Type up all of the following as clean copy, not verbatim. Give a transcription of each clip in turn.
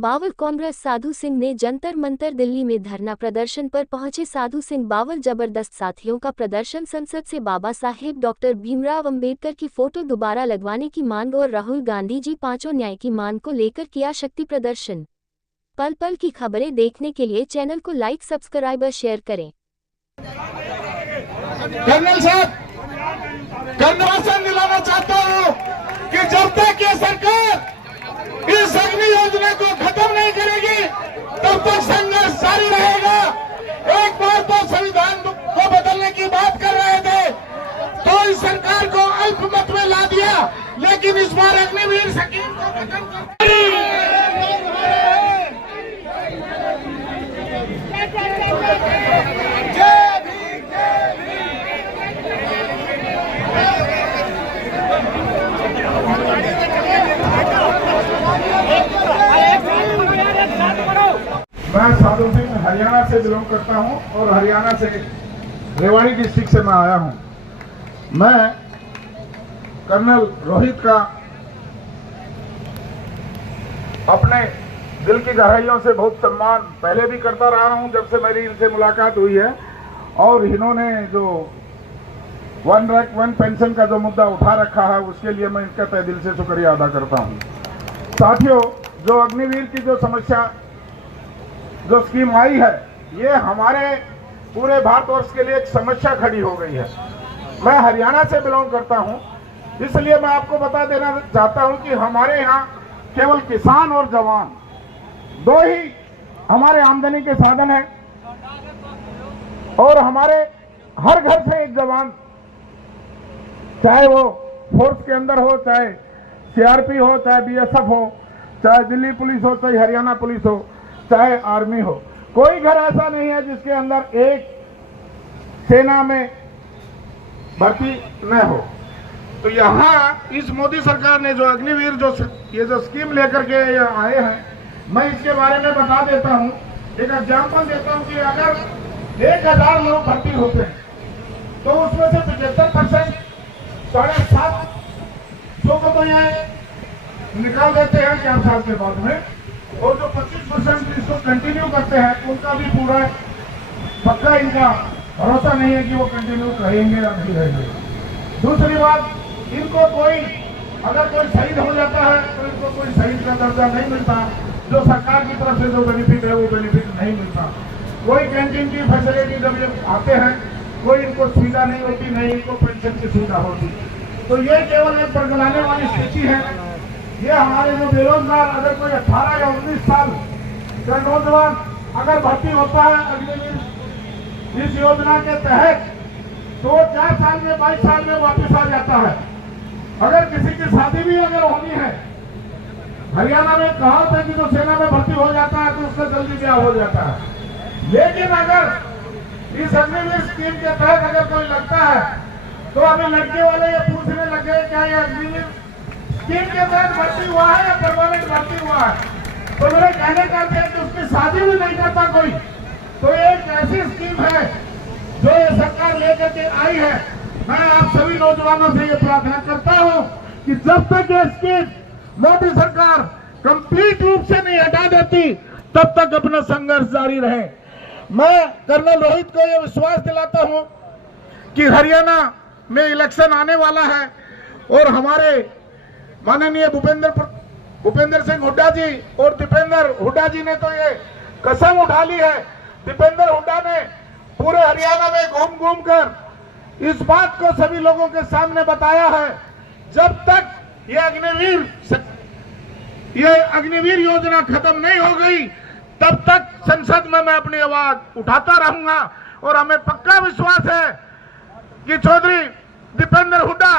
बावल कांग्रेस साधु सिंह ने जंतर मंतर दिल्ली में धरना प्रदर्शन पर पहुंचे साधु सिंह बावल जबरदस्त साथियों का प्रदर्शन संसद से बाबा साहेब डॉक्टर भीमराव अंबेडकर की फोटो दोबारा लगवाने की मांग और राहुल गांधी जी पांचों न्याय की मांग को लेकर किया शक्ति प्रदर्शन। पल पल की खबरें देखने के लिए चैनल को लाइक सब्सक्राइब और शेयर करें। कर्नल साहब, कर्नल दिलाना चाहता हूँ कि जब तक ये सरकार इस अग्नि योजना को खत्म नहीं करेगी तब तक संघर्ष जारी रहेगा। एक बार तो संविधान को बदलने की बात कर रहे थे तो इस सरकार को अल्पमत में ला दिया, लेकिन इस बार अग्निवीर स्कीम को खत्म कर मैं साधु सिंह हरियाणा से बिलोंग करता हूं और हरियाणा से रेवाड़ी डिस्ट्रिक्ट से मैं आया हूं। मैं कर्नल रोहित का अपने दिल की गहराइयों से बहुत सम्मान पहले भी करता रहा हूं जब से मेरी इनसे मुलाकात हुई है, और इन्होंने जो वन रैंक वन पेंशन का जो मुद्दा उठा रखा है उसके लिए मैं इनका तहे दिल से शुक्रिया अदा करता हूं। साथियों, जो अग्निवीर की जो समस्या जो स्कीम आई है ये हमारे पूरे भारतवर्ष के लिए एक समस्या खड़ी हो गई है। मैं हरियाणा से बिलोंग करता हूं, इसलिए मैं आपको बता देना चाहता हूं कि हमारे यहाँ केवल किसान और जवान दो ही हमारे आमदनी के साधन है, और हमारे हर घर से एक जवान, चाहे वो फोर्स के अंदर हो, चाहे सीआरपी हो, चाहे बीएसएफ हो, चाहे दिल्ली पुलिस हो, चाहे हरियाणा पुलिस हो, चाहे आर्मी हो, कोई घर ऐसा नहीं है जिसके अंदर एक सेना में भर्ती न हो। तो यहाँ इस मोदी सरकार ने जो अग्निवीर ये जो स्कीम लेकर के आए हैं, मैं इसके बारे में बता देता हूँ, एक एग्जाम्पल देता हूँ कि अगर 1000 लोग भर्ती होते हैं तो उसमें से 75% 750 को तो यहाँ निकाल देते हैं 4 साल के बाद में, और जो 25% इसको कंटिन्यू करते हैं उनका भी पूरा पक्का इनका भरोसा नहीं है कि वो कंटिन्यू रहेंगे या नहीं रहेंगे। दूसरी बात, इनको कोई अगर कोई शहीद हो जाता है तो इनको कोई शहीद का दर्जा नहीं मिलता, जो सरकार की तरफ से जो बेनिफिट है वो बेनिफिट नहीं मिलता। कोई कैंटीन की फैसिलिटी जब ये आते हैं कोई इनको सुविधा नहीं होती, नहीं इनको पेंशन की सुविधा होती। तो ये केवल एक बरगलाने वाली स्थिति है। ये हमारे जो बेरोजगार, अगर कोई 18 या 19 साल का नौजवान अगर भर्ती होता है अग्निवीर इस योजना के तहत, तो 4 साल में 22 साल में वापस आ जाता है। अगर किसी की शादी भी अगर होनी है, हरियाणा में कहावत है कि जो सेना में भर्ती हो जाता है तो उसका जल्दी ब्याह हो जाता है, लेकिन अगर इस अग्निवीर स्कीम के तहत अगर कोई लगता है तो अभी लड़के वाले ये पूछने लगे क्या ये अग्निवीर स्कीम के तहत भर्ती हुआ है या परमानेंट भर्ती हुआ है। तो मेरे कहने का अर्थ है कि उसकी शादी भी नहीं करता कोई। तो एक ऐसी स्कीम है जो ये सरकार लेकर के आई है। मैं आप सभी नौजवानों से ये प्रार्थना करता हूँ कि जब तक ये स्कीम मोदी सरकार कंप्लीट रूप से नहीं हटा देती तब तक अपना संघर्ष जारी रहे। मैं कर्नल रोहित को यह विश्वास दिलाता हूं कि हरियाणा में इलेक्शन आने वाला है और हमारे माननीय भूपेंद्र सिंह हुड्डा जी और दीपेंद्र हुड्डा जी ने तो ये कसम उठा ली है। दीपेंद्र हुड्डा ने पूरे हरियाणा में घूम घूम कर इस बात को सभी लोगों के सामने बताया है, जब तक ये अग्निवीर योजना खत्म नहीं हो गई तब तक संसद में मैं अपनी आवाज उठाता रहूंगा। और हमें पक्का विश्वास है कि चौधरी दीपेंद्र हुड्डा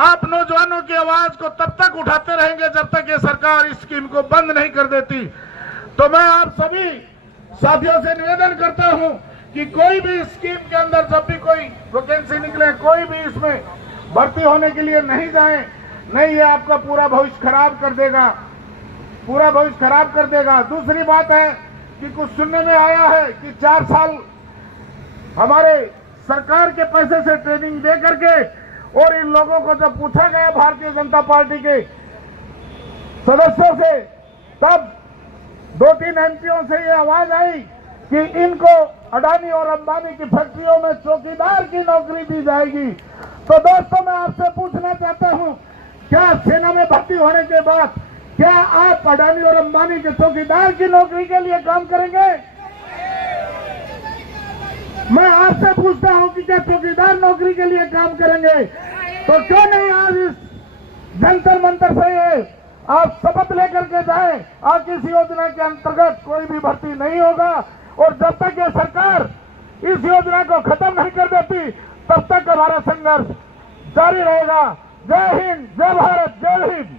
आप नौजवानों की आवाज को तब तक उठाते रहेंगे जब तक ये सरकार इस स्कीम को बंद नहीं कर देती। तो मैं आप सभी साथियों से निवेदन करता हूं कि कोई भी स्कीम के अंदर जब भी कोई वैकेंसी निकले, कोई भी इसमें भर्ती होने के लिए नहीं जाए, नहीं ये आपका पूरा भविष्य खराब कर देगा, पूरा भविष्य खराब कर देगा। दूसरी बात है कि कुछ सुनने में आया है कि 4 साल हमारे सरकार के पैसे से ट्रेनिंग दे करके, और इन लोगों को जब पूछा गया भारतीय जनता पार्टी के सदस्यों से, तब 2-3 एमपीओ से ये आवाज आई कि इनको अडानी और अंबानी की फैक्ट्रियों में चौकीदार की नौकरी दी जाएगी। तो दोस्तों, मैं आपसे पूछना चाहता हूं, क्या सेना में भर्ती होने के बाद क्या आप अडानी और अंबानी के चौकीदार की नौकरी के लिए काम करेंगे? मैं आपसे पूछता हूं कि क्या चौकीदार नौकरी के लिए काम करेंगे? तो क्यों नहीं आज इस जंतर मंतर से ये आप शपथ लेकर के जाए, आज इस योजना के अंतर्गत कोई भी भर्ती नहीं होगा, और जब तक ये सरकार इस योजना को खत्म नहीं कर देती तब तक हमारा संघर्ष जारी रहेगा। जय हिंद, जय भारत, जय हिंद।